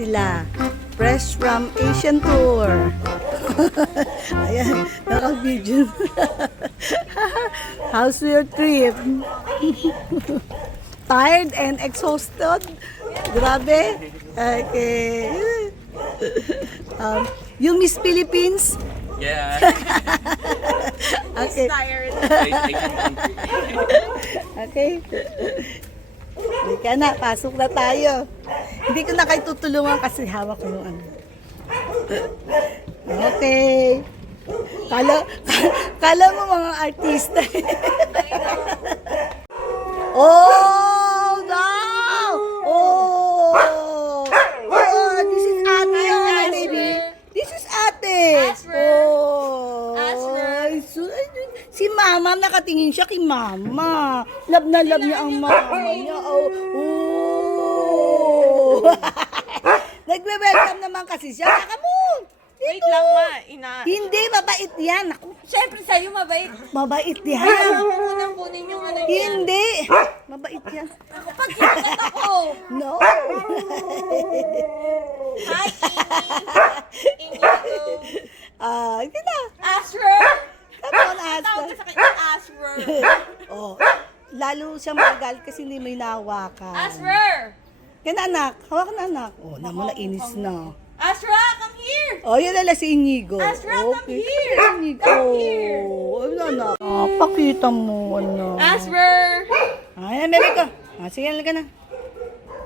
sila. Fresh from Asian Tour. Ayan, naka-video. How's your trip? Tired and exhausted? Grabe? Okay. You miss Philippines? Yeah. Okay. Tired. Okay. Hindi ka na, pasok na tayo. Hindi ko na kayo tutulungan kasi hawak ko yung ano. Okay. Kala mo mga artista. Oh, no! Oh! Oh, this is ate, oh, baby. This is ate. Oh. Ay, si mama, nakatingin siya kay mama. Love na love niya ang mama niya. Oh. Oh. Nagwe-welcome naman kasi siya. Saka mo. Wait lang, ma. Hindi, mabait yan. Ako, Siyempre, sa'yo mabait. mabait yan. Unang kunin yung ano niya. Hindi. Mabait yan. Ako, pag hinagat ako. No. Hi, Amy. Inigo. Hindi na. Asher. Come on, Tawag Asta. ka sa kanya, Asher. Oh, lalo siya magalit kasi hindi may nahawakan. Asher. Yan anak, hawak na anak. Oh, namula inis na. Asra, come here. Oh, yan nala si Inigo. Asra, come here. Inigo. Come here. Ano anak? Pakita mo, ano. Asher. Ay, meron ka. Sige, halika na.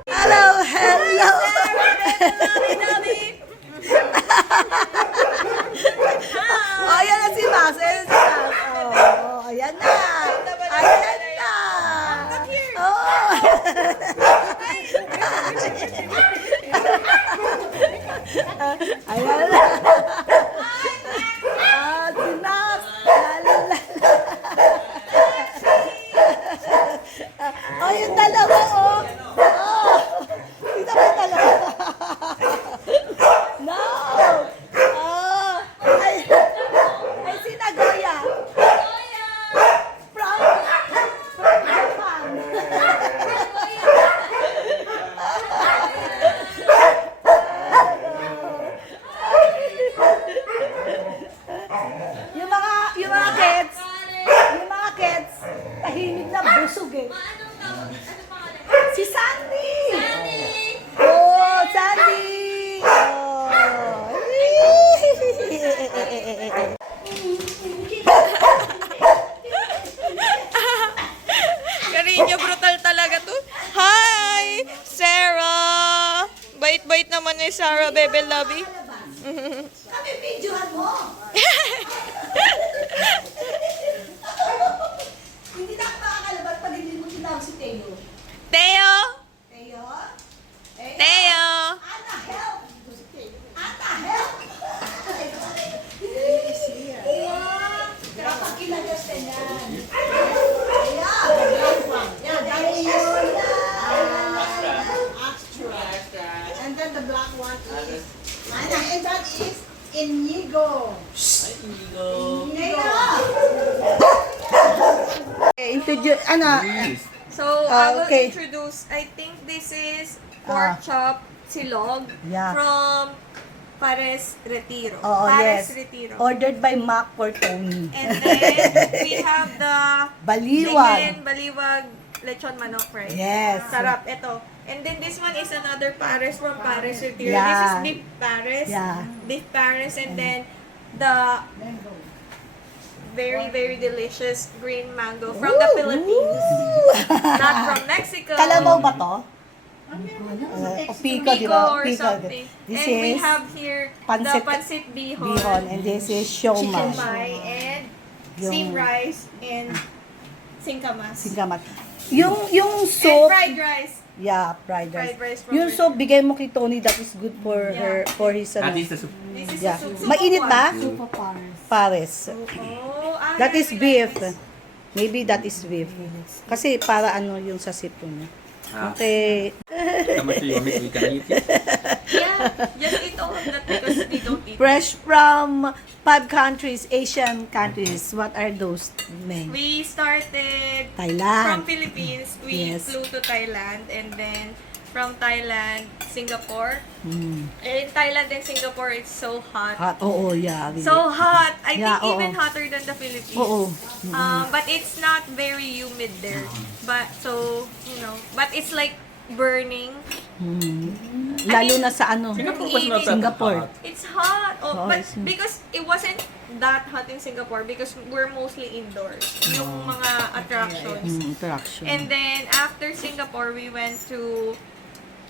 Hello, hello. Oh, yan na si Max. Ayan na si Max. Oh, ayan na. Ayan na. Oh. Ayan na. Si Max. Lalala. Oh, yung dalawa, oh. Oh. Kita ba yung dalawa? No. Oh. Ay, si Nagoya. From Japan. Yung mga kids, tahimik na busog eh. Si Sandy! Oh, Sandy! Oh. Carino, brutal talaga to. Hi, Sarah. Bait-bait naman ni Sarah, Bebe Lovey. Kami videohan mo! Hindi na ako makakalabas pag hindi mo tinawag si Teo. Teo! Teo? Teo! Ana, help! Ana, help! Kapag kinagas ka niyan. Yeah, dahil yun na. Extra. And then the black one is, Ana, and that is Inigo. Inigo. Introduce, So, I will okay. introduce, I think this is pork chop silog Yeah. from Pares Retiro. Oo, Pares yes. Retiro. Ordered by Mac for Tony. And then, we have the Baliwag. Baliwag lechon manok, right? Yes. Sarap, ito. And then this one is another Pares from Pares Retiro. Yeah. This is beef Pares. Yeah. Beef Pares. And then, the very, very delicious green mango from the Philippines. Not from Mexico. Kalabaw ba to? O pico, di Pico ba? or Pico. something. This And we is have here pancit- the pancit bihon, bihon and this is siomai. siomai, and steamed rice, and singkamas. Singkamat. Yung And soup, fried rice. yeah, fried rice. Fried rice from Yung soup, bigay mo kay Tony, that is good for her, for his, At ano. least the soup. This is Yeah. the soup. Mainit ba? Soup. Pares. Oh, That is I beef. like this. Maybe that is beef. Kasi para ano yung sa sipon niya. Okay. How much do you want me to can eat it? Yeah, just eat all of that because we don't eat. Fresh from 5 countries, Asian countries. What are those, men? We started from Thailand. Philippines. We Yes. flew to Thailand and then from Thailand, Singapore. Mm. In Thailand and Singapore, it's so hot. Hot. Oo, yeah. Really. So hot. I Yeah, think even oo. hotter than the Philippines. Oo. But it's not very humid there. But so, but it's like burning. Lalo na sa ano, Singapore was not that Singapore. hot. It's hot. Oh, Oh, but I see. because it wasn't that hot in Singapore because we're mostly indoors. Yung mga attractions. Interaction. And then after Singapore, we went to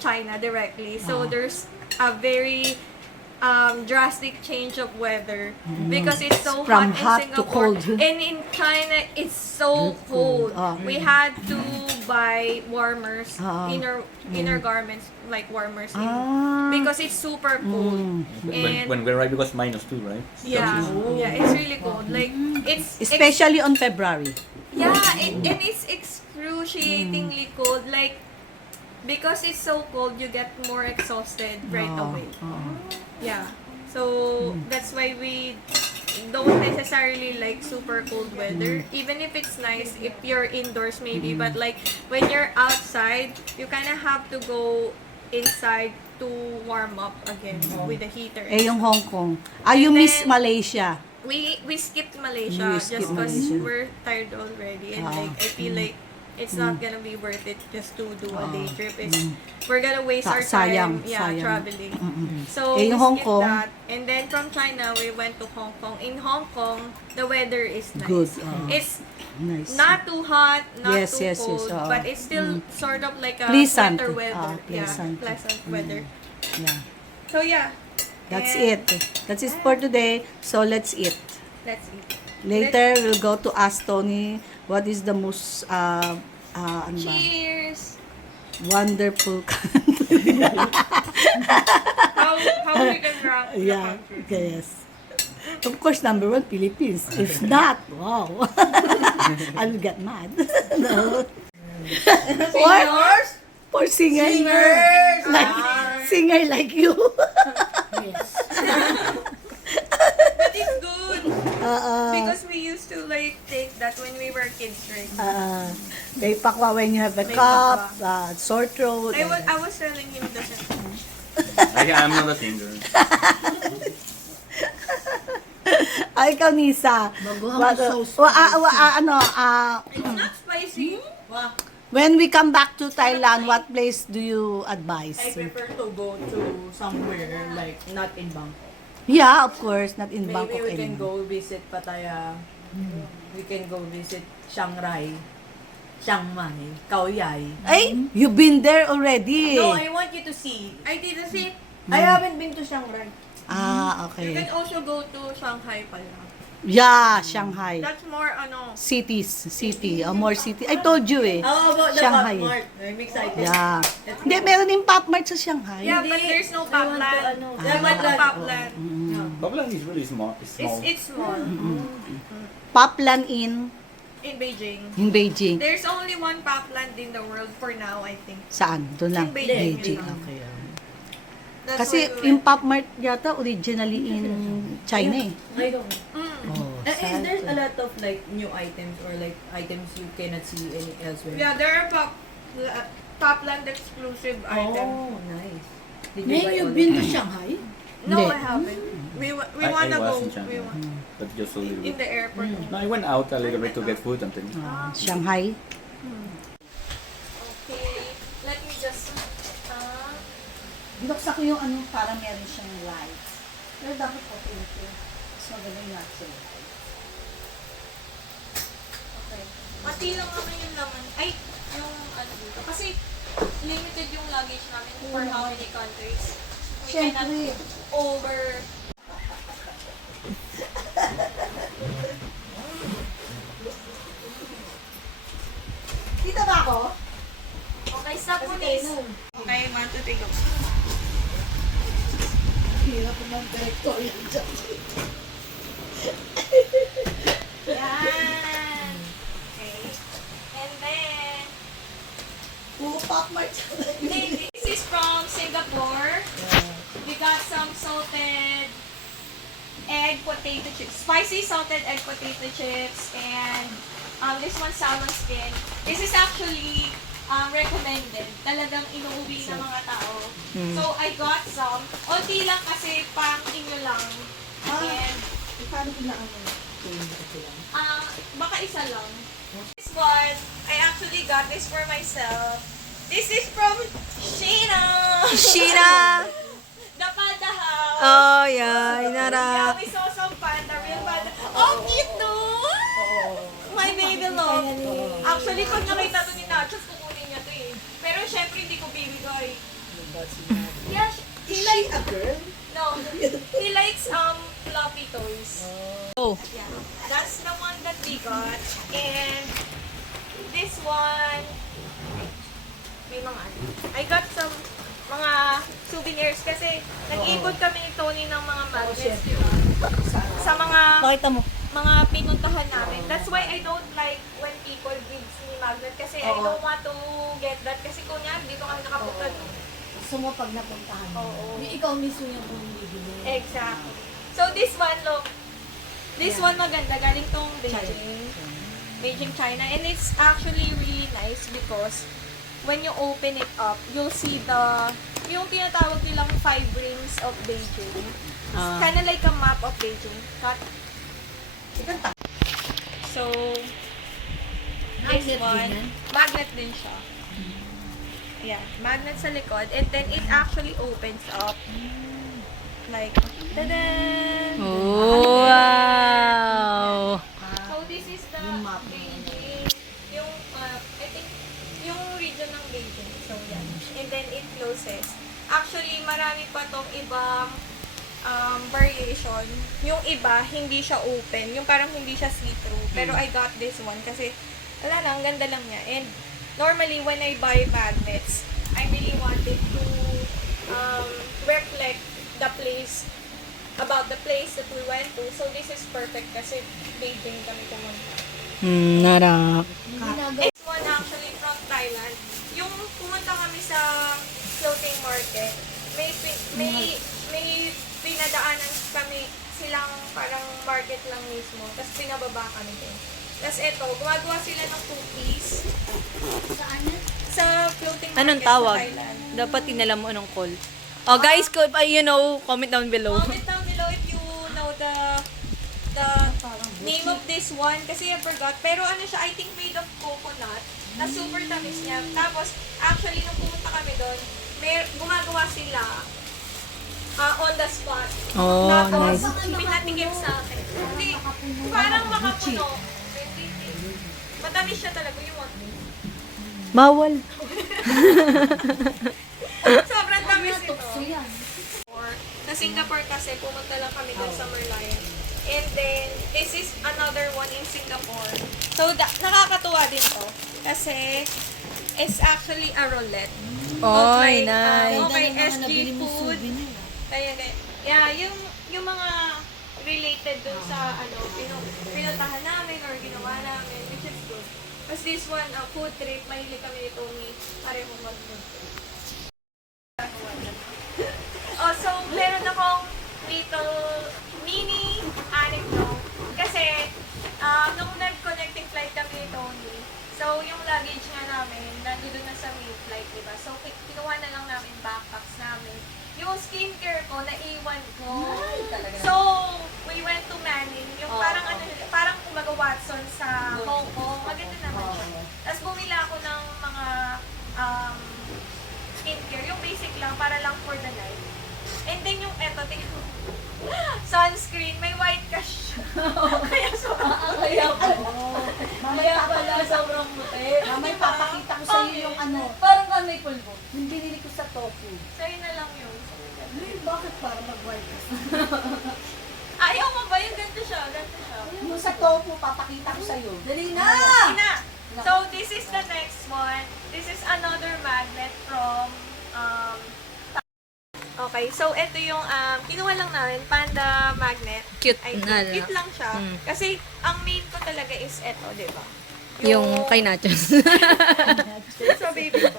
China directly. So there's a very drastic change of weather because it's so From hot hot to in Singapore. cold. And in China, it's so cold. We had to buy warmers, inner garments like warmers because it's super cold. And When we arrived, it was -2, right? yeah, it's really cold. Like it's Especially on February. and it's excruciatingly cold. Like because it's so cold, you get more exhausted right away. Yeah. So that's why we don't necessarily like super cold weather. Even if it's nice, if you're indoors maybe, but like when you're outside, you kind of have to go inside to warm up again with the heater. Eh, yung Hong Kong. You And miss then- Malaysia. We skipped Malaysia We just skipped because Malaysia. we're tired already and like I feel like it's not gonna be worth it just to do a day trip. It's we're gonna waste our time Sayang. traveling. So Eh, we yung Hong skipped Kong- that. And then from China we went to Hong Kong. In Hong Kong, the weather is nice. Good. It's Nice. not too hot, not Yes, too yes, yes, cold, oo. but it's still sort of like a Pleasant. winter weather. Pleasant. Yeah, pleasant weather. Yeah. So yeah. That's And it. That's it for today. So let's eat. Let's eat. Later, we'll go to ask Tony what is the most ano ba? Cheers. Wonderful country. How we can rank the Yeah. country. Yes. Of course, number 1, Philippines. If not, wow. I'll get mad. No. For singers. Like, singer like you. But it's good. Because we used to like take that when we were kids, right? May pakwa when you have a May cough, sore throat. I was telling him the same. I'm not a singer. Ay, ikaw, Nisa. What, It's not spicy. when we come back to Thailand, what place do you advise? I prefer to go to somewhere like not in Bangkok. Yeah, of course, not in Maybe Bangkok we can anymore. go visit Pattaya. We can go visit Chiang Rai, Chiang Mai, Khao Yai. Ay, you've been there already. No, I want you to see. I didn't see. I haven't been to Chiang Rai. You Okay. can also go to Shanghai pala. Yeah, Shanghai. That's more City. More city. I told you eh. How about the Shanghai. Pop Mart? I'm excited. Yeah. Hindi, meron din Pop Mart sa Shanghai. Yeah, but there's no Popland. I went to Popland. Bablan is really small. It's small. It's small. Popland in In Beijing. Beijing. There's only one Popland in the world for now, I think. Saan? Doon lang. In Beijing. Okay. That's Kasi where we yung went. Pop Mart yata originally in China eh. I don't. Oh, And there's a lot of like new items or like items you cannot see any elsewhere. Yeah, there are Popland exclusive items. Oh, nice. Did you buy all of them? Shanghai? No, Hindi. I haven't. We I wanna was go. in China. We want But just a little in bit. the airport. No, I went out a little bit to get food and things. Shanghai. Okay, let me just. Binuksan ko yung ano, para meron siyang lights. Pero dapat po ito. So, gano'n yung natin. Okay. Mati lang naman yung laman. Ay, yung ano dito. Kasi limited yung luggage namin for how many countries. We cannot Siyempre. over. Dito ba ako? Okay, stop mo please. Okay, 1, 2, 3, go. Hirap po mag-director yan dyan. Yan. Okay. And then, Pop Mart. this is from Singapore. We got some salted egg potato chips. Spicy salted egg potato chips. And this one salmon skin. This is actually recommended. Talagang inuuwi ng mga tao. So, I got some. Unti lang kasi pang inyo lang. And, Paano kailangan mo? baka isa lang. This one, I actually got this for myself. This is from Sheena! Sheena! The Panda House! Oh, yeah. Yeah, Inara. we saw some panda, real panda. Oh, cute dude! My baby love. Actually, pag nakita to ni Nachos, kukunin niya to eh. Pero syempre, hindi ko bibigay. Yeah, he likes... a girl? No, he likes fluffy toys. Oh. Yeah, that's the one that we got. And this one, may mga ano. I got some mga souvenirs kasi nag-ipon kami ni Tony ng mga magnets, di ba? Sa Pakita mo. mga pinuntahan namin. That's why I don't like when people gives me magnet kasi I don't want to get that kasi kunya dito kami nakapunta. Gusto mo pag napuntahan mo. Oo. Ikaw mismo yung bumibili. Exactly. So this one, look. This one maganda. Galing tong Beijing. Beijing, China. And it's actually really nice because when you open it up, you'll see yung tinatawag nilang 5 rings of Beijing. It's kind of like a map of Beijing. Cut. So, this Magnet din one, yan? magnet din siya. Yeah, magnet sa likod. And then it actually opens up. Like, tada! Oh, wow. So this is the Beijing, yung, I think, yung region ng Beijing. So yan. And then it closes. Actually, marami pa tong ibang variation. Yung iba, hindi siya open. Yung parang hindi siya see-through. Pero I got this one kasi, wala lang, ang ganda lang niya. And normally, when I buy magnets, I really wanted to reflect the place, about the place that we went to. So this is perfect kasi Beijing kami pumunta. Nara. This one actually from Thailand. Yung pumunta kami sa floating market, may pinadaanan kami silang parang market lang mismo. Tapos pinababa kami din. Tapos eto, gumagawa sila ng cookies. Saan yan? Sa floating market Anong sa tawag? Thailand. Dapat tinalam mo anong call. Oh, guys, comment down below. Comment down below if you know the name of this one kasi I forgot. Pero ano siya, I think made of coconut na super tamis niya. Tapos, actually, nung pumunta kami doon, gumagawa sila on the spot. Oh, Tapos, nice. pinatikim sa akin. Hindi, parang makapuno. Matamis siya talaga yung one. Bawal. Sobrang tamis ito. So yan. Sa Singapore kasi, pumunta lang kami doon sa Merlion. And then, this is another one in Singapore. So, nakakatuwa din to. Kasi, it's actually a roulette. Oy, Okay, nice. okay, SG Food. Kaya, yeah, yung mga related dun sa, pinuntahan namin or ginawa namin, which is good. As this one, food trip, mahilig kami nito ni parehong mag-food trip. Oh, so, meron akong little mini anecdote. Kasi, nung nag-connecting flight kami ni Tony, so, yung luggage nga namin, nandun na sa main flight, diba? So, kinuha na lang namin backpacks namin. Yung skincare ko, naiwan ko. So, we went to Manning. Yung parang kumaga Watson sa Hong Kong. Maganda naman siya. Tapos bumila ako ng mga skincare. Yung basic lang, para lang for the night. And then yung tingnan mo. Sunscreen, may white ka siya. Kaya sobrang Kaya pala sobrang muti. Mamay papakita ko sa iyo yung ano. Parang may pulbo. Yung binili ko sa tofu. sa'yo na lang yun. Bakit para mag-white ka? Ayaw mo ba? Yung ganito siya. Ganito siya. Yung sa tofu, papakita ko sa iyo. Dali na! Ina! So, this is the next one. This is another magnet from okay, so ito yung kinuha lang namin, panda magnet. Cute I think. na. Cute lang siya. Kasi ang main ko talaga is ito, di ba? Yung kay Nachos. Sa baby ko.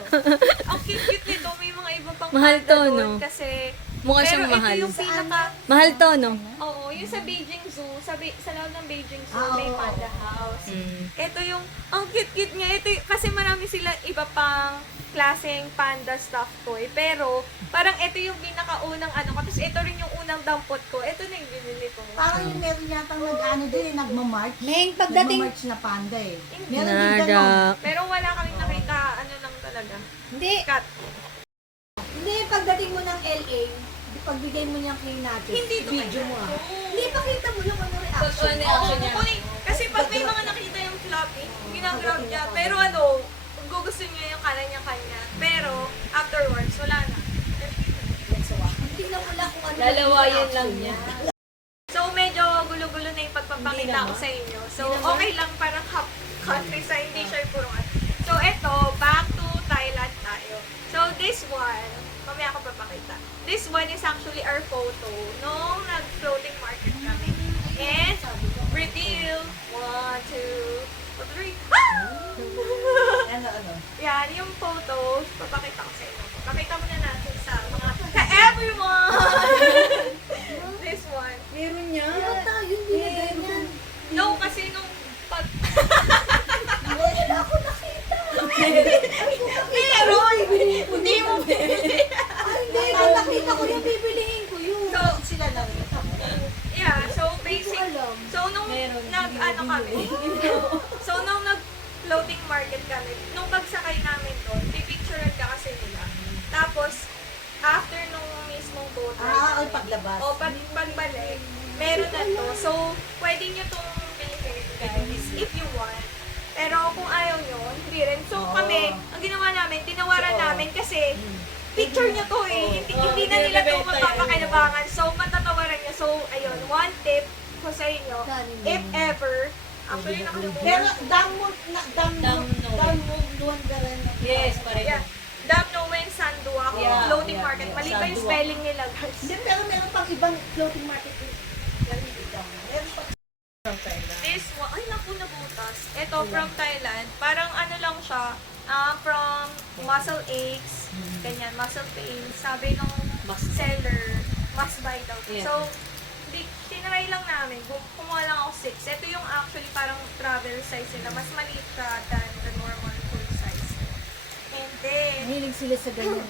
Ang cute-cute nito. May mga iba pang Mahal panda to, doon no? Kasi Mukha Pero siyang mahal. ito yung pinaka... Mahal to, no? Oo, yung sa Beijing Zoo, sa loob ng Beijing Zoo, Ah, may oo. panda house. Mm. Ito yung, ang cute-cute niya. Ito kasi marami sila iba pang klaseng panda stuffed toy. Pero, parang ito yung pinakaunang ano ko. Tapos ito rin yung unang dampot ko. Ito na yung binili ko. Parang yung meron yatang nag-ano din, nagmamarch. Meng, pagdating... Nagmamarch na panda eh. Meron din ganun. Nada. Pero wala kaming nakita, ano lang talaga. Hindi. Cut. Hindi, pagdating mo ng LA, pagbigay mo niyang kay natin, Hindi to video mo ah. Hindi, pakita mo yung ano Totoo reaction. na Oo, action niya. kukunin. Kasi pag may mga nakita yung floppy, ginagrab niya. Pero ano, gusto niya yung kanan niya kanya. Pero, afterwards, wala na. Tingnan mo lang kung ano Lalawayan lang niya. So, medyo gulo-gulo na yung pagpapakita ko sa inyo. So, okay lang, parang half country sa hindi siya puro ano. So, eto, back to Thailand tayo. So, this one, mamaya ako papakita. This one is actually our photo nung nag-floating market kami. And, reveal, 1, 2, 3. Ano? Yan, yung photos, papakita ko sa inyo. Pakita muna natin sa mga ka-everyone! This one. Meron niya. Tayo, hindi na ganyan. No, kasi nung pag... Wala ako nakita. Pero, hindi mo bibili. Ay, hindi. Kung nakita ko yung bibilihin ko yun. So, Sila lang. Yeah, so basic. alam. So, nung nag-ano kami, so, nung nag-floating market kami, nung pagsakay namin doon, pipicturean ka kasi nila. Tapos, after nung mismong boat ride Ay, paglabas. o pagbalik, meron na to. So, pwede nyo itong bilhin, guys, if you want. Pero kung ayaw nyo, hindi rin. So, kami, ang ginawa namin, tinawaran namin kasi picture nyo to eh. Hindi na nila ito mapapakinabangan. So, matatawaran nyo. So, ayun, one tip ko sa inyo, if ever, actually nakalimutan. Pero dam mo doon galan. Yes, pareho. Yeah. Damnoen Sanduak, Yeah, floating yeah, market. yeah. Mali pa yung Sanduak. spelling nila, guys. Hindi, pero meron pang ibang floating market din. Galing dito. Meron pang This one, ay naku, nabutas. Ito, from Thailand. Parang ano lang siya, from muscle aches, ganyan, muscle pains. Sabi nung seller, must buy daw. Yeah. So, tinry lang namin. Kumuha lang ako 6. Ito yung actually parang travel size nila. Mas maliit siya than the normal full size. And then, Mahilig sila sa ganyan.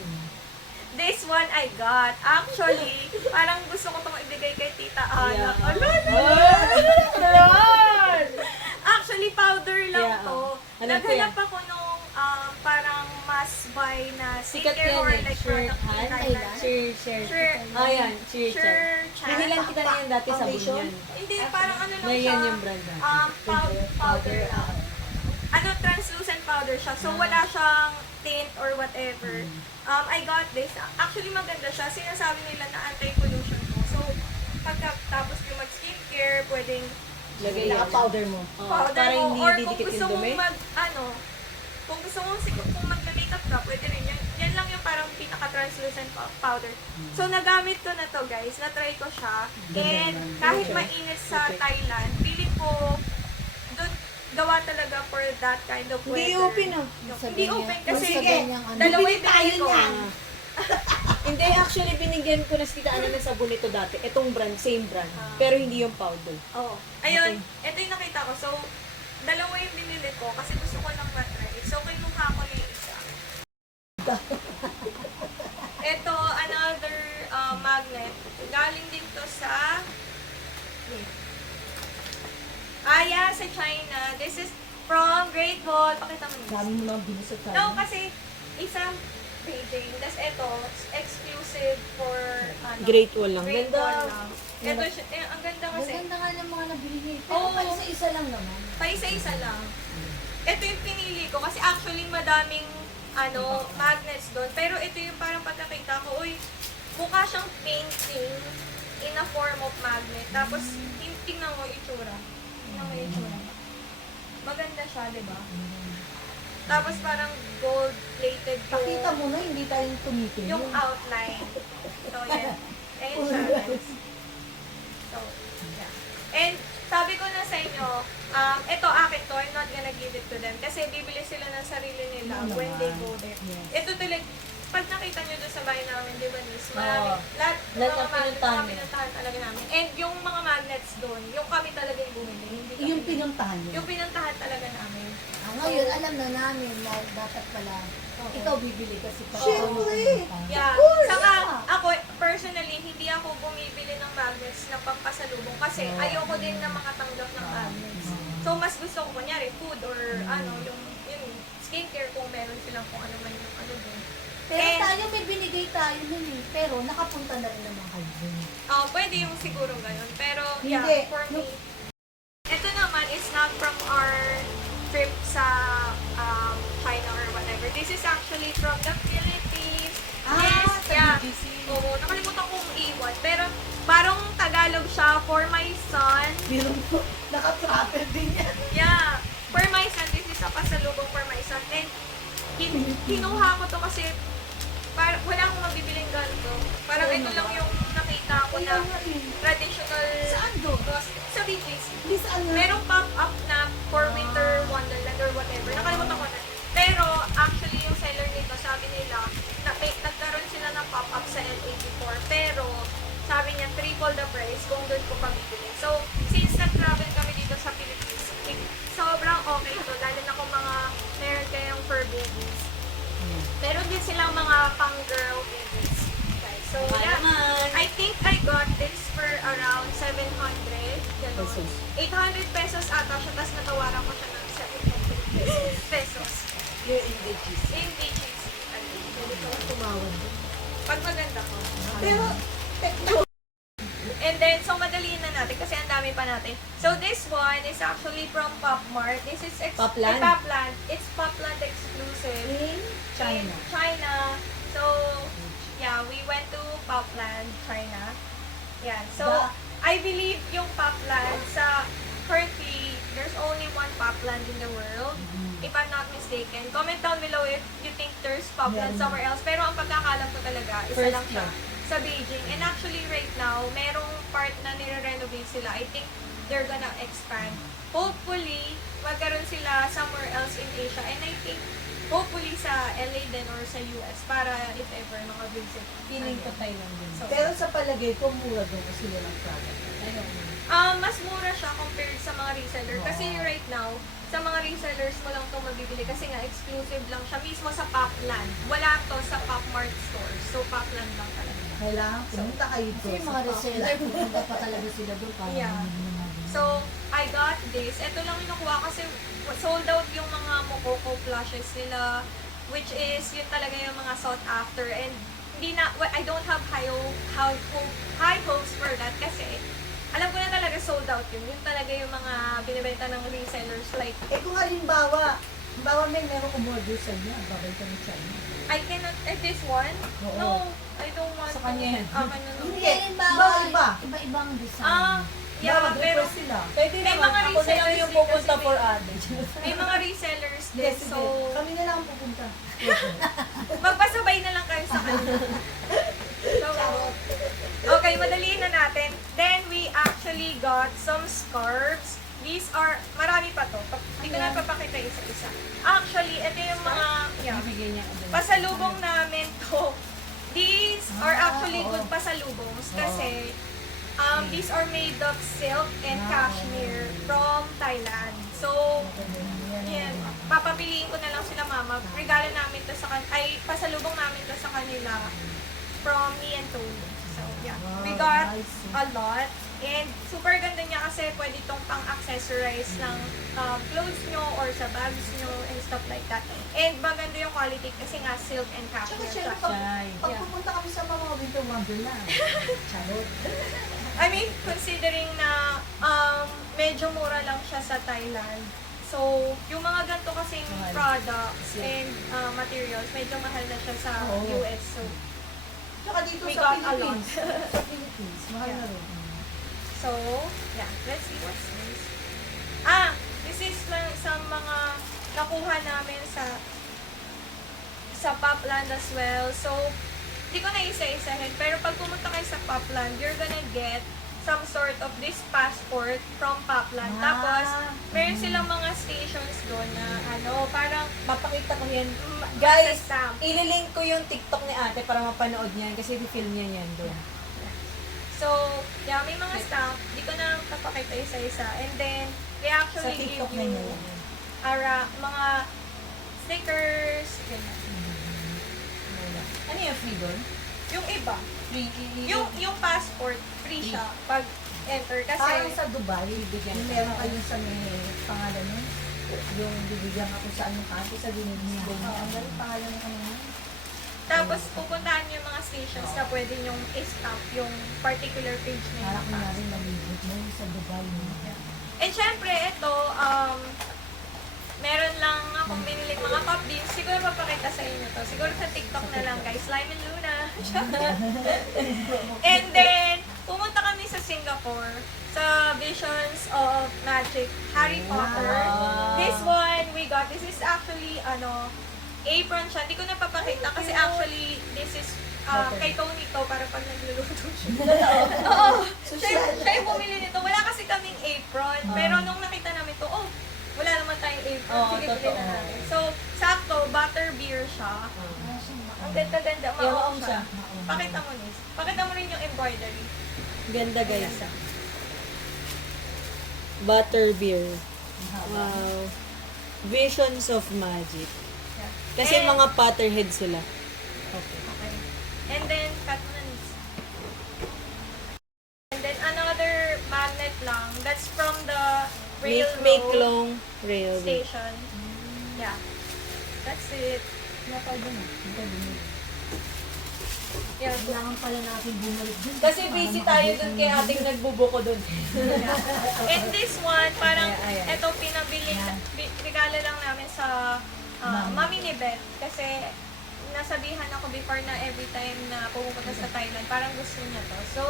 this one I got. Actually, parang gusto ko itong ibigay kay Tita Ana. Actually, powder lang Yeah, to. alam ko Naghanap ako nung parang must buy na Sikat skincare yan or eh. like Shirt, product in hand, Thailand. Sure. Ah, yan. Sure, Sure, Binilan kita na yan dati sa bunyan. Hindi, parang ano lang May siya. yan yung brand natin. Powder lang. Ano, translucent powder siya. So, wala siyang tint or whatever. I got this. Actually, maganda siya. Sinasabi nila na anti-pollution to. So, pagkatapos yung mag-skincare, pwedeng Lagay yan. Naka-powder mo. Oh, powder para mo. hindi Or didikit kung gusto yung dumi. mong kung gusto mong kung mag-makeup ka, pwede rin. Yan lang yung parang pinaka-translucent powder. So, nagamit ko na to, guys. Na-try ko siya. And kahit mainit sa Thailand, feeling ko doon gawa talaga for that kind of weather. Hindi open, oh. Hindi open kasi ano. dalawa yung tayo binili ko. niyan. Hindi, actually, binigyan ko na si Tita Ana ng sabon nito dati. Itong brand, same brand. Pero hindi yung powder. Oh. Ayun, ito yung nakita ko. So, dalawa yung binili ko kasi gusto ko lang matry. So, kinuha ko na yung isa. Ito, another magnet. Galing din to sa yeah, sa China. This is from Great Wall. Pakita mo Dami yun. mo lang bilis sa No, kasi isang Beijing. Tapos ito, exclusive for Great Wall lang. Great Ganda. Wall lang. Ito, ang ganda kasi. Maganda nga ng mga nabili niya. Oo. Pero isa-isa lang naman. Pa isa-isa lang. Ito yung pinili ko kasi actually madaming magnets doon. Pero ito yung parang pagkakita ko, uy, mukha siyang painting in a form of magnet. Tapos, tingnan mo yung itsura. Tingnan mo yung itsura. Maganda siya, di ba? Tapos parang gold-plated yung, Pakita mo na, hindi tayo tumitingin. yung outline. So, yan. Ayun siya, guys. So, yeah. And, sabi ko na sa inyo, ito akin to, I'm not gonna give it to them. Kasi bibili sila ng sarili nila when they go there. Ito talaga, pag nakita nyo doon sa bahay namin, di ba, Nis? Marami, lahat, Lahat Mga ng pinuntahan mga niyo. pinuntahan talaga namin. And yung mga magnets doon, yung kami talaga yung bumili. Hindi kami. Yung pinuntahan niyo. Yung pinuntahan talaga namin. Ngayon, alam na namin na dapat pala ikaw bibili kasi pa Siyempre. Yeah. Saka ako, personally, hindi ako bumibili ng magnets na pampasalubong kasi ayoko din na makatanggap ng magnets. So, mas gusto ko, kunyari, food or yung skincare kung meron silang kung ano man yung ano dun. Pero And, tayo may binigay tayo nun eh. Pero nakapunta na rin naman kayo dun. pwede yung siguro ganun. Pero, yeah, Hindi. for me, ito naman is not from our trip sa China or whatever. This is actually from the Philippines. Yes, yeah. Oo, nakalimutan kong iwan. Pero, parang Tagalog siya for my son. Biro mo, naka-travel din yan. Yeah. For my son, this is a pasalubong for my son. And, kinuha ko to kasi wala akong mabibiling ganito. Parang ito lang yung nakita ko na traditional Saan doon? sa BGC. Hindi saan nga. Merong pop-up na for winter wonderland or whatever. Nakalimutan ko na. Pero, actually, yung seller nito, sabi nila, nagkaroon sila ng pop-up sa LA4. Pero, sabi niya, triple the price kung doon ko pabibili. So, since nag-travel kami dito sa Philippines, sobrang okay ito. Lalo na kung mga meron kayong fur babies. Meron din silang mga pang-girl babies. Okay, so, yeah. I think I got this for around 700. Ganun. 800 pesos ata siya, tapos natawaran ko siya ng 700 pesos. You're in the GC. In DGC. Pwede ka tumawad doon. Pag maganda ko. Pero, And then, so madaliin na natin kasi ang dami pa natin. So, this one is actually from Popmart. This is Popland? Popland. It's Popland exclusive. in China. In China. So, yeah, we went to Popland, China. Yeah. So, I believe yung Popland currently, there's only one Popland in the world. If I'm not mistaken. Comment down below if you think there's Popland somewhere else. Pero ang pagkakalam ko talaga, isa First lang siya lang. sa Beijing. And actually right now, merong part na nire-renovate sila. I think they're gonna expand. Hopefully, magkaroon sila somewhere else in Asia. And I think, hopefully sa LA din or sa US para if ever maka-visit. Feeling ko Thailand din. So, Pero sa palagay ko, mura doon kasi sila ng product. mas mura siya compared sa mga reseller. Kasi right now, sa mga resellers mo lang ito mabibili kasi nga exclusive lang siya mismo sa Popland. Wala to sa Popmart stores. So, Popland lang talaga. Kailangan pumunta kayo Kasi doon yung sa mga reseller, pupunta pa talaga sila doon para Yeah. So, I got this. Ito lang yung nakuha kasi sold out yung mga Mococo plushes nila, which is yun talaga yung mga sought after. And I don't have high hopes for that kasi alam ko na talaga sold out yun. Yun talaga yung mga binibenta ng resellers. Like, Kung halimbawa may meron umorder sa inyo, ang babay ka ng China. I cannot, this one? Oo. No, I don't want Sa kanya yan. Kanya no. Hindi, Hindi. halimbawa, Iba-iba. iba-ibang design. Yeah, Bawat pero request sila. Pwede May naman, mga ako na lang resellers yung din pupunta kasi for may- others. may mga resellers Hindi, din. sige. So, Kami na lang ang pupunta. magpasabay na lang kayo sa kanila. So, okay, madaliin na natin. Then, we actually got some scarves. These are, marami pa to. Hindi ko na papakita isa-isa. Actually, ito yung mga, Bibigyan niya ako. pasalubong namin to. These are actually good pasalubongs kasi these are made of silk and cashmere from Thailand. So, yan. Papapiliin ko na lang sila mama. Regalo namin to sa pasalubong namin to sa kanila from me and Tony. So, yeah. We got a lot. And super ganda niya kasi pwede itong pang-accessorize ng clothes nyo or sa bags nyo and stuff like that. And maganda yung quality kasi nga silk and Tsaka cashmere syempre, siya. pag pupunta kami sa mga winter wonderland, charot. I mean, considering na medyo mura lang siya sa Thailand. So, yung mga ganito kasing products and materials, medyo mahal na siya sa Oo. US. So, Tsaka dito We sa got a Philippines. Sa Philippines, mahal Yeah. na rin. So, yeah. Let's see what's this. This is lang sa mga nakuha namin sa Popland as well. So, hindi ko na isa-isahin. Pero pag pumunta kayo sa Popland, you're gonna get some sort of this passport from Popland. Tapos, meron silang mga stations doon na parang Papakita ko yan. Guys, stamp. ililink ko yung TikTok ni ate para mapanood niyan kasi i-film niya yan doon. So, yeah, may mga stamp. Di ko na papakita isa-isa. And then, they Sa actually give TikTok na you yun. mga stickers, ganyan. Ano yung free doon? Yung iba, Free. yung passport, free siya pag enter. Parang Kasi, sa Dubai, yung meron kayo sa may pangalan nun, yung bibigyan ako sa anong kanto sa Venice. Ang ganun pangalan ng ano yun? tapos pupuntahan yung mga stations na pwede nyong i-stamp yung particular page na Parang yung kunyari nalibot mo yung sa Dubai. No? And syempre, ito, meron lang akong biniling mga pop beans. Siguro papakita sa inyo to. Siguro sa TikTok na lang, guys. Slime and Luna. And then, pumunta kami sa Singapore sa Visions of Magic Harry Potter. This one, we got. This is actually, apron siya. Hindi ko na papakita kasi actually, this is kay Tony to para pag nagluluto siya. Oo. Siya yung bumili nito. Wala kasi kaming apron. Pero nung nakita namin to, wala naman tayong apron. Sige, bilhin na natin. So, sakto, butter beer siya. Ang ganda-ganda. Maong siya. Pakita mo, Nis. Pakita mo rin yung embroidery. Ganda guys. Butterbeer. Wow. Visions of Magic. Kasi And- mga Potterhead sila. Okay. And then, cut mo na, Nis. And then, another magnet lang. That's from the railroad Make long railway. station. Yeah. That's it. Napaldo na. Yeah. Kailangan pala natin bumalik dun. Kasi busy tayo dun kay ating nagbubuko dun. And this one, parang, Ayan. eto pinabili, regalo lang namin sa mami ni Beth. Kasi, nasabihan ako before na every time na pumupunta sa Thailand, parang gusto niya to. So,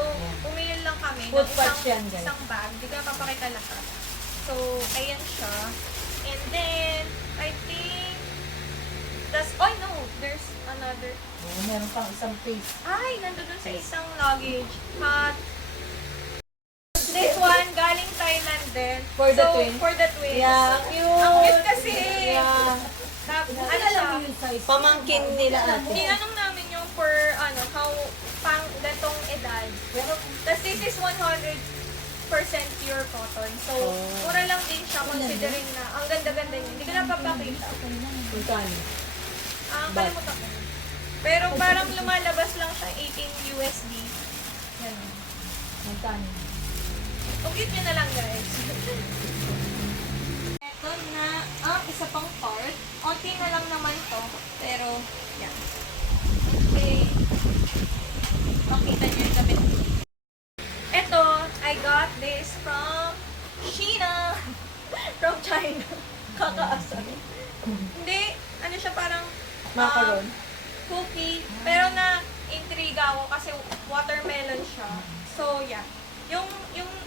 pumili lang kami Food ng patch yan, guys. isang bag. Hindi ko na papakita lahat. So, ayan siya. And then, I think, there's another. Meron pang isang face. Ay, nandun sa isang luggage. But, this one, galing Thailand din. For the twins? For the twins. Yeah, Ang cute. cute kasi. Yeah. Ano siya? Alam mo yung size. Pamangkin nila ate. Tinanong namin yung for, pang gatong edad. Tapos this is 100% pure cotton. So, mura lang din siya considering na ang ganda-ganda niya. Hindi ko na papakita. Magkano? Kalimutan ko. Pero parang lumalabas lang siya 18 USD. Yan. Magkano? Compute nyo na lang, guys. Ito na ang isa pang part. Onti na lang naman to. Pero, yan. Okay. Makita nyo yung damit. Ito, I got this from Sheena. From China. Kakaasar. Hindi. Ano siya parang Macaron. cookie. Pero na-intriga ako kasi watermelon siya. So, yeah. Yung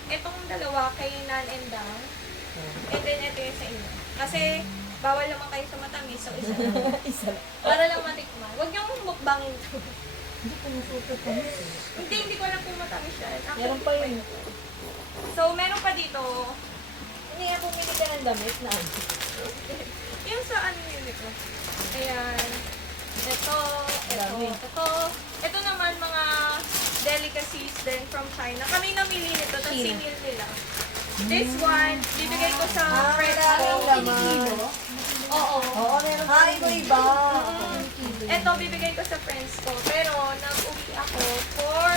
itong dalawa kay Nan and Dang. And then, ito yung sa inyo. Kasi, bawal naman kayo sa matamis. So, isa lang. Isa. Para lang matikman. Huwag niyong mukbangin to. Hindi ko nasukat kami. Hindi ko alam kung matamis siya. Actually, Meron pa yun. So, meron pa dito. Hindi nga pumili ka ng damit na ano. Yung sa ano yun ito. Ayan. Ito. Dami. Ito naman mga delicacies din from China. Kami namili nito. Tapos China. sinil nila. This one, bibigay ko sa friends ko. Oo. Oo, meron pa. iba-iba. Ito, bibigay ko sa friends ko. Pero, nag-uwi ako for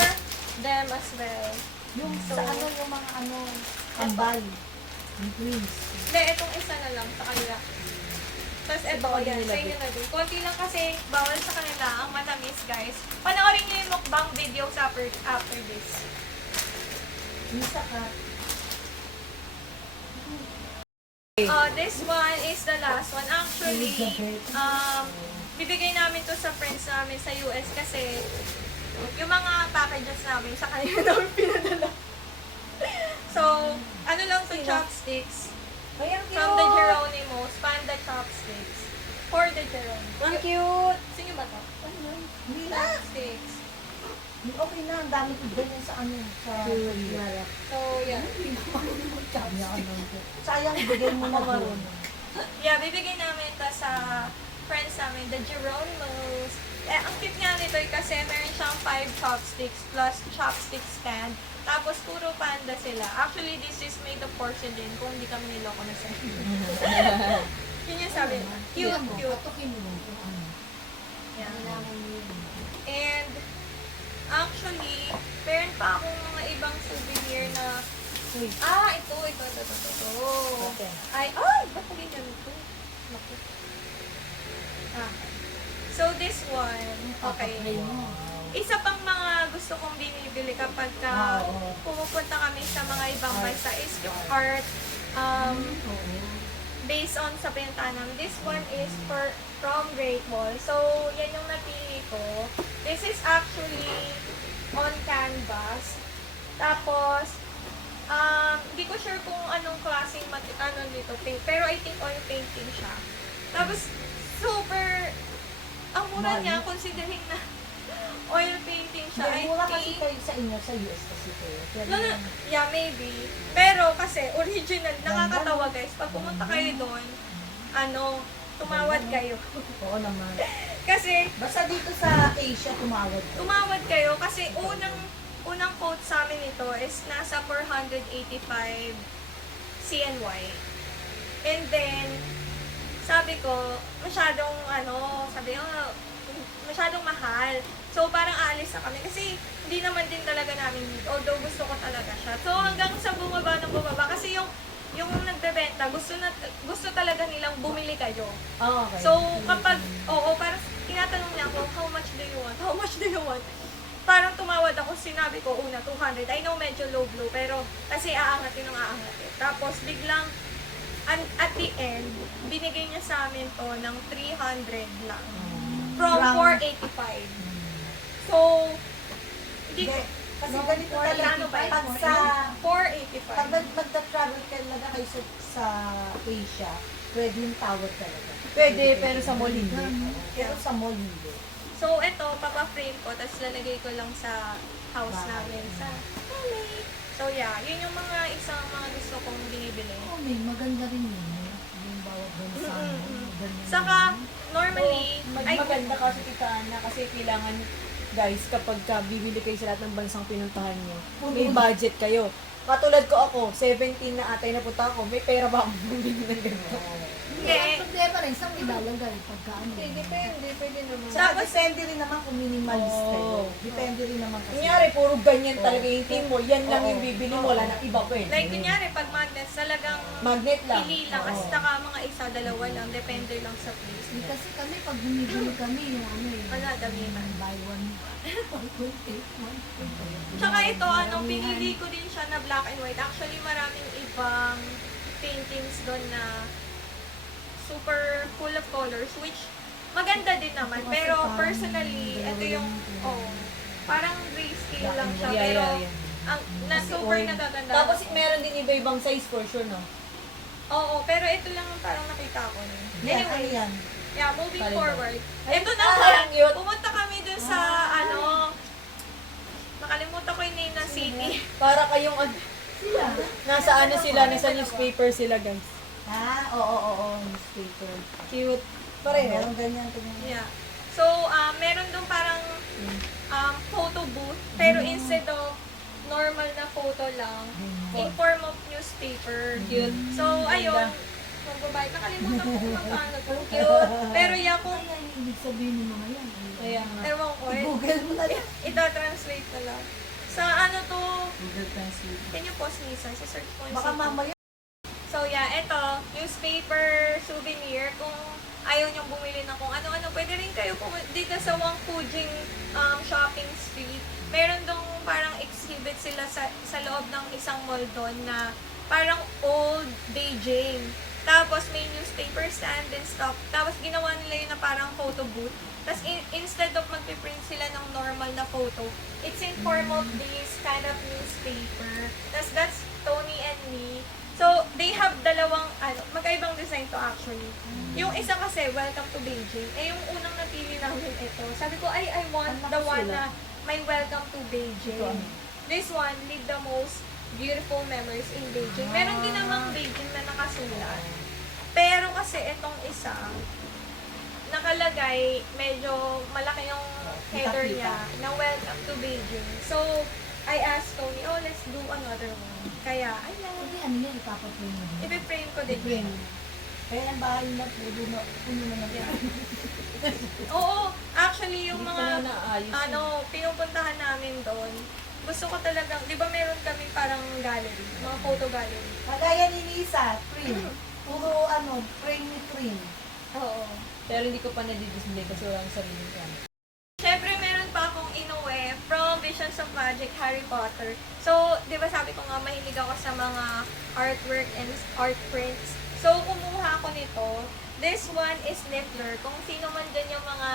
them as well. Yung sa ano, yung mga ano, kambal. Yung twins. Hindi, itong isa na lang sa kanila. Tapos ito, yan, sa inyo na din. Konti lang kasi bawal sa kanila ang matamis, guys. Panoorin niyo yung mukbang videos after this. Yung saka, This one is the last one. Actually, bibigay namin to sa friends namin sa US kasi yung mga packages namin sa kanila namin pinadala. So, ano lang to, chopsticks. Ay, ang From the cute. Geronimo's, Panda Chopsticks. For the Geronimo. Ang cute. Sino ba to? hindi na. Chopsticks. Okay na, ang dami ko ganyan sa ano, sa Korea. So, yeah. Sayang, bigay mo na maroon. Yeah, bibigay namin ito sa friends namin, the Geronimo's. ang cute nga nito kasi meron siyang 5 chopsticks plus chopstick stand. Tapos puro panda sila. Actually, this is made of porcelain kung hindi kami niloko na sa Yun yung sabi mo. Cute, cute. Patukin mo kung ano. Yan. Kailangan mo yun. And actually, meron pa akong mga ibang souvenir na ito. Okay. Ay, ba't po ganyan ito? Naku. So, this one, okay. Isa pang mga gusto kong binibili kapag pumupunta kami sa mga ibang bansa is yung art based on sa benta namin. This one is from Great Wall. So, yan yung napili ko. This is actually on canvas. Tapos, hindi ko sure kung anong klaseng nito, pero I think oil painting siya. Tapos, super, ang mura niya, considering na oil painting siya, I Mura kasi think. kayo sa inyo, sa US kasi kayo. No, yeah, maybe. Pero kasi, original, nakakatawa guys. Pag pumunta kayo doon, tumawad kayo. Oo naman. Kasi, Basta dito sa Asia, tumawad kayo kasi unang quote sa amin ito is nasa 485 CNY. And then, sabi ko, masyadong mahal. So, parang aalis na kami. Kasi, hindi naman din talaga namin need. Although, gusto ko talaga siya. So, hanggang sa bumaba. Kasi yung nagbebenta, gusto talaga nilang bumili kayo. Okay. So, kapag, parang tinatanong niya ako, how much do you want? How much do you want? Parang tumawad ako, sinabi ko una, 200. I know medyo low blow, pero kasi aangatin. Tapos, biglang, at the end, binigay niya sa amin to ng 300 lang. From 485. So, hindi ko, Kasi ganito talaga, pag sa, 485. pag magta-travel ka talaga kayo sa Asia, pwede yung tawad talaga. Pwede, pero sa mall hindi. Pero sa mall hindi. So, ito, papa-frame ko, tapos lalagay ko lang sa house namin, sa LA. So, yeah, yun yung isang mga gusto kong binibili. Oh, may maganda rin yun. Yung bawat bansa. Ganyan. Saka, normally, Maganda kasi kita Ana, kasi kailangan guys, kapag bibili kayo sa lahat ng bansang pinuntahan nyo, may budget kayo. Katulad ko ako, 17 na atay na punta ako, may pera ba akong bumili ng ganito? Hindi, ang problema rin, saan ilalagay pagka ano. Depende, pwede naman. Saka depende rin naman kung minimalist kayo. Oo. Depende rin naman kasi. Kunyari, puro ganyan talaga yung team mo, yan lang yung bibili mo, wala nang iba pwede. Like, kunyari, pag magnets, talagang Magnet lang. pili lang. Kasi saka mga isa, dalawa lang. Depende lang sa place. Kasi kami, pag bumibili kami, yung damihan. buy one, take one. Tsaka ito, pinili ko din siya na black and white. Actually, maraming ibang paintings doon na super full of colors, which maganda din naman. Pero personally, ito yung, parang grayscale lang siya. Pero, super nagaganda. Tapos meron din iba-ibang size for sure, no? Oo, pero ito lang ang parang nakita ko. Yan, ano Anyway, yan? yeah, moving Kalenda. forward. Ito na parang cute. pumunta kami dun sa, nakalimutan ko yung name ng city. Para kayong, Sila. nasa nasa newspaper sila, guys. Oo, newspaper. Cute. Pareho. Meron ganyan, ganyan. Yeah. So, meron dong parang photo booth, pero instead of normal na photo lang, in form of newspaper. Cute. So, ayun, magbabayad. Nakalimutan ko kung magkano to. Cute. Pero yeah, kung, Ano yung ibig sabihin ng mga yan? Kaya nga. ewan ko, Google mo na lang. ita-translate na lang. Sa to, Google Translate. can you pause Nisan? Sa search ko yung Baka city. mamaya. So yeah, ito, newspaper souvenir. Kung ayaw niyong bumili ng kung ano-ano, pwede rin kayo dito sa Wangfujing shopping street. Meron dong parang exhibit sila sa loob ng isang mall doon na parang old Beijing. Tapos may newspaper stand and stuff. Tapos ginawa nila yun na parang photo booth. Tapos instead of magpiprint sila ng normal na photo, it's in form of this kind of newspaper. Tapos that's Tony and me. So, they have dalawang, magkaibang design to actually. Yung isa kasi, Welcome to Beijing. Yung unang napili namin ito. Sabi ko, I want the one na may Welcome to Beijing. This one, Live the Most Beautiful Memories in Beijing. Meron din namang Beijing na nakasulat. Pero kasi itong isa, nakalagay, medyo malaki yung header niya na welcome to Beijing. So, I asked Tony, oh, let's do another one. Kaya, ayan, Hindi, ano yan, ipapaprame mo. ipi-frame ko din. Frame. Kaya ang bahay na puno na ng Oo, actually, yung Hindi mga, pa na naayos. pinupuntahan namin doon, gusto ko talagang, di ba meron kami parang gallery, mga photo gallery. Kagaya ni Lisa, print. Puro frame ni print. Oo. Pero hindi ko pa na-display kasi wala akong sarili ka. Siyempre, meron pa akong inuwi from Visions of Magic, Harry Potter. So, di ba sabi ko nga, mahilig ako sa mga artwork and art prints. So, kumuha ako nito. This one is Niffler. Kung sino man dyan yung mga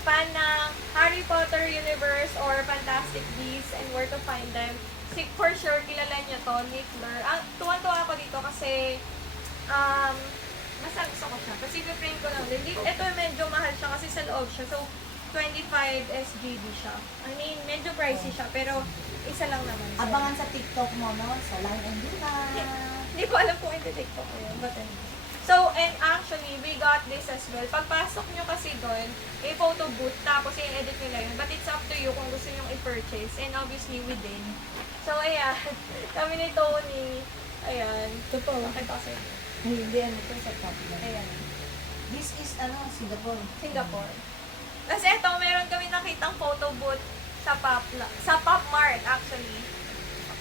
fan ng Harry Potter universe or Fantastic Beasts and Where to Find Them, for sure, kilala nyo to, Niffler. Tuwan-tuwa ako dito kasi basta gusto ko siya. Kasi i-frame ko lang din. Ito medyo mahal siya kasi sa loob siya. So, 25 SGD siya. I mean, medyo pricey siya, pero isa lang naman. siya. Abangan sa TikTok mo, no? Sa Line and Luna. Hindi ko alam kung iti-tiktok ko yun. But anyway. So, and actually, we got this as well. Pagpasok nyo kasi doon, may photo booth, tapos i-edit nila yun. But it's up to you kung gusto nyo i-purchase. And obviously, we did. So, ayan. Kami ni Tony. Ayan. Ito po. Bakit kasi? Hindi, ito sa top lang. Ayan. This is, Singapore. Singapore. Kasi ito, meron kami nakitang photo booth sa Pop Mart actually.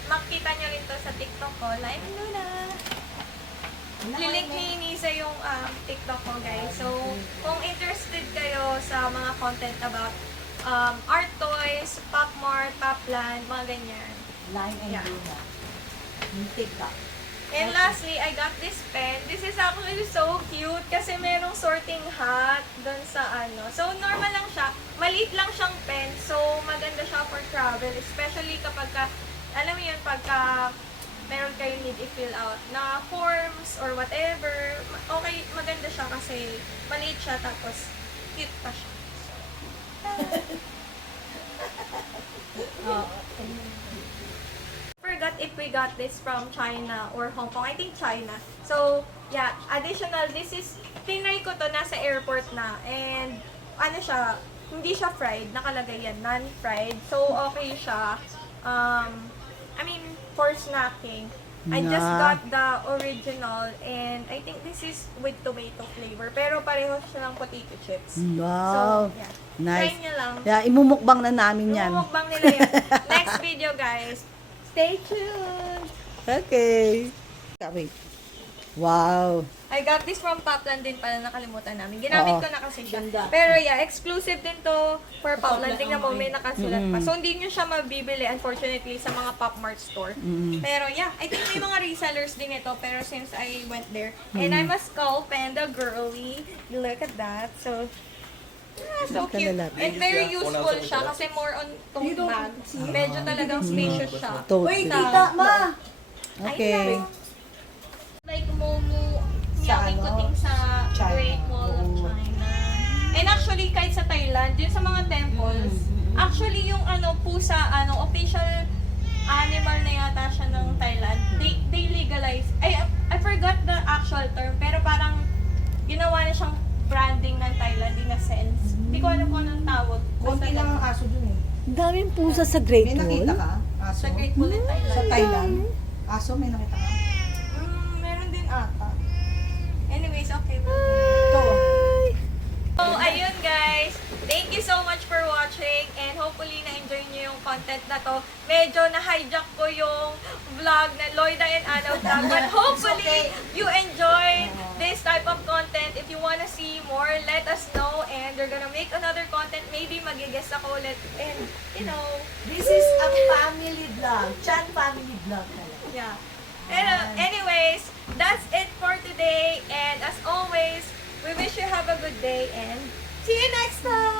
Makita nyo rin to sa TikTok ko. Like, Luna. Lilink ni Nisa yung TikTok ko, guys. So, kung interested kayo sa mga content about art toys, Pop Mart, Popland, mga ganyan. Line and Yeah. Luna. Yung TikTok. And lastly, I got this pen. This is actually so cute kasi merong sorting hat dun sa So, normal lang siya. Maliit lang siyang pen. So, maganda siya for travel. Especially kapag alam mo yun, pagka meron kayong need i-fill out na forms or whatever. Okay, maganda siya kasi maliit siya tapos cute pa siya. Forgot if we got this from China or Hong Kong. I think China. So, yeah, additional, this is, tinry ko to, nasa airport na. And, hindi siya fried, nakalagay yan, non-fried. So, okay siya. I mean, for snacking. I just got the original and I think this is with tomato flavor. Pero pareho siya ng potato chips. Wow. So, yeah. Nice. Try nyo lang. Yeah, imumukbang na namin yan. Mukbang nila yan. Next video, guys. Stay tuned! Okay. Wait. Wow. I got this from Popland din pala, nakalimutan namin. Ginamit Oo. ko na kasi siya. Ganda. Pero yeah, exclusive din to for Popland. Popland, Tingnan mo, okay. may nakasulat pa. So, hindi nyo siya mabibili, unfortunately, sa mga Pop Mart store. Pero yeah, I think may mga resellers din ito. Pero since I went there, and I'm a Skull Panda girly. Look at that. So, so cute. Kalalap. And very useful siya kasi more on tote bag. Medyo talagang spacious siya. Tote. Uy, tita, ma! Okay. Like Momo, Sa Miyawing Kuting sa China. Great Wall of China. And actually, kahit sa Thailand, yun sa mga temples, actually yung pusa, official animal na yata siya ng Thailand. They legalize. I forgot the actual term, pero parang ginawa na siyang branding ng Thailand in a sense. Hindi ko alam kung anong tawag. Konti lang ang aso dun eh. Daming pusa sa Great May nakita Wall. ka? Aso? Sa Great Wall in Thailand. Sa Thailand? Aso, may nakita ka? Meron din ata. Anyways, okay. Ito. So, ayun guys. Thank you so much for watching and hopefully na-enjoy nyo yung content na to. Medyo na-hijack ko yung vlog na Loida and Anna vlog. But hopefully, you enjoyed this type of content. If you wanna see more, let us know and we're gonna make another content. Maybe mag-guest ako ulit. And, you know, This is a family vlog. Chan family vlog talaga. yeah. Anyways, that's it for today. And as always, we wish you have a good day and see you next time!